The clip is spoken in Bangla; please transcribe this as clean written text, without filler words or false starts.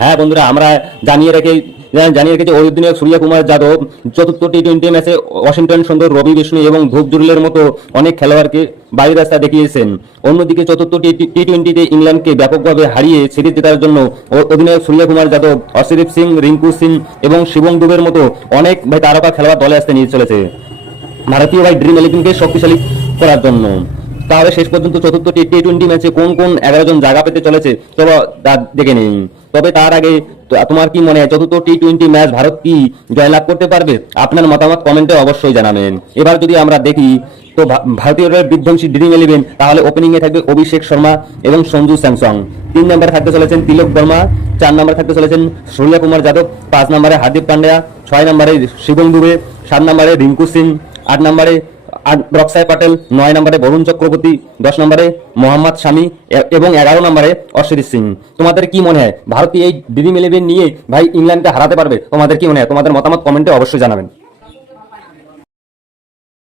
হ্যাঁ বন্ধুরা, আমরা জানিয়ে রেখেছি অধিনায়ক সূর্যকুমার যাদব চতুর্থ টি-20 ম্যাচে ওয়াশিংটন সুন্দর, রবি বিষ্ণু এবং ধ্রুব জুরেলের মতো অনেক খেলোয়াড়কে বাড়ির রাস্তা দেখিয়েছেন। অন্যদিকে চতুর্থ টি-20তে ইংল্যান্ডকে ব্যাপকভাবে হারিয়ে সিরিজ জেতার জন্য অধিনায়ক সূর্যকুমার যাদব, অর্শদীপ সিং, রিঙ্কু সিং এবং শিবম দুবের মতো অনেক তারকা খেলোয়াড় দলে আসতে নিয়ে চলেছে ভারতীয় ড্রিম ইলেভেনকে শক্তিশালী করার জন্য। তাহলে শেষ পর্যন্ত চতুর্থ টি-20 ম্যাচে কোন কোন 11 জন জায়গা পেতে চলেছে তবে তা দেখে নিন। তবে তার আগে তোমার কি মনে হয় চতুর্থ টি-20 ম্যাচ ভারত কি জয়লাভ করতে পারবে? আপনার মতামত কমেন্টে অবশ্যই জানাবেন। এবার যদি আমরা দেখি তো ভারতীয়দের বিধ্বংসী ড্রিম ইলেভেন, তাহলে ওপেনিং এ থাকবে অভিষেক শর্মা এবং সঞ্জু স্যামসং। 3 নম্বরে থাকতে চলেছেন তিলক বর্মা, 4 নম্বরে থাকতে চলেছেন সূর্যকুমার যাদব, 5 নম্বরে হার্দিক পান্ডিয়া, 6 নম্বরে শিবম দুবে, 7 নম্বরে রিঙ্কু সিং, 8 নম্বরে রক্সাই প্যাটেল, 9 নম্বরে বরুণ চক্রবর্তী, 10 নম্বরে মোহাম্মদ শামি এবং 11 নম্বরে অর্শদীপ সিং। তোমাদের কি মনে হয় ভারতীয় এই ড্রিম ইলেভেন নিয়ে ইংল্যান্ডকে হারাতে পারবে? তোমাদের কি মনে হয়? তোমাদের মতামত কমেন্টে অবশ্যই জানাবেন।